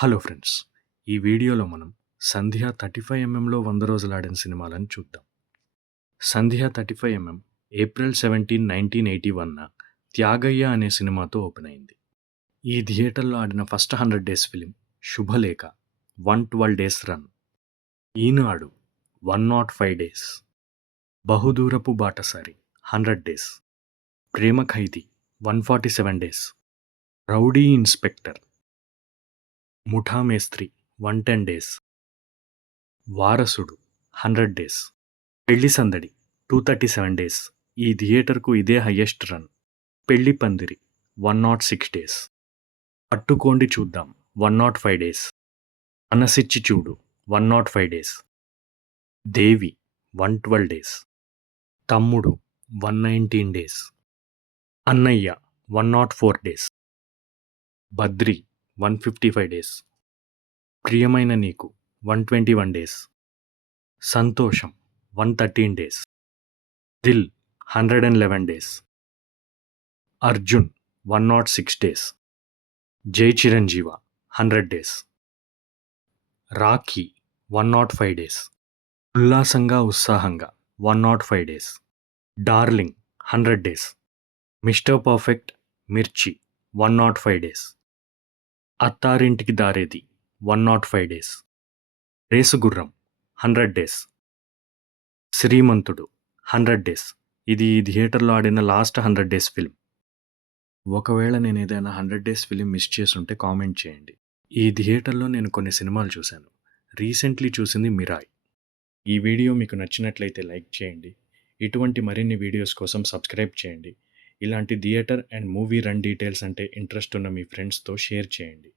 Hello friends! ఈ వీడియోలో మనం 'సంధ్య 35 ఎంఎంలో 100 రోజులాడిన' సినిమాలను చూద్దాం. 'సంధ్య 35 ఎంఎం' ఏప్రిల్ 17, 1981న 'త్యాగయ్య' అనే సినిమాతో ఓపెన్ అయింది. ఈ థియేటర్లో ఆడిన ఫస్ట్ 100 డేస్ ఫిల్మ్ 'శుభలేఖ' 112 డేస్ రన్. 'ఈనాడు' 105 డేస్. 'బహుదూరపు బాటసారి' 100 డేస్. 'ప్రేమ ఖైదీ' 147 డేస్. 'రౌడీ ఇన్స్పెక్టర్' 'ముఠా మేస్త్రి' 110 డేస్. 'వారసుడు' 100 డేస్. 'పెళ్లి సందడి' 237 డేస్. ఈ థియేటర్కు ఇదే హయ్యెస్ట్ రన్. 'పెళ్లి పందిరి' 106 డేస్. 'పట్టుకోండి చూద్దాం' 105 డేస్. 'మనసిచ్చి చూడు' 105 డేస్. 'దేవి' 112 డేస్. 'తమ్ముడు' 119 డేస్. 'అన్నయ్య' 104 డేస్. 'బద్రి' 155 డేస్. 'ప్రియమైన నీకు' 121 days. 'Santosham' 113 days. 'Dil' 111 days. 'Arjun' 106 days. 'Jai Chiranjeeva' 100 days. 'Rakhi' 105 days. 'ఉల్లాసంగా ఉత్సాహంగా' 105 days. 'Darling' 100 days. 'Mister perfect' 'మిర్చి' 105 days. 'Attarintiki Daredi' 105 days. 'Race Gurram' 100 days. 'శ్రీమంతుడు' 100 డేస్. ఇది ఈ థియేటర్లో ఆడిన లాస్ట్ 100 డేస్ ఫిల్మ్. ఒకవేళ నేను ఏదైనా 100 డేస్ ఫిల్మ్ మిస్ చేసుంటే కామెంట్ చేయండి. ఈ థియేటర్లో నేను కొన్ని సినిమాలు చూశాను. రీసెంట్లీ చూసింది 'మిరాయ్'. ఈ వీడియో మీకు నచ్చినట్లయితే లైక్ చేయండి. ఇటువంటి మరిన్ని వీడియోస్ కోసం సబ్స్క్రైబ్ చేయండి. ఇలాంటి theatre and movie run details అంటే ఇంట్రెస్ట్ ఉన్న మీ ఫ్రెండ్స్తో షేర్ చేయండి.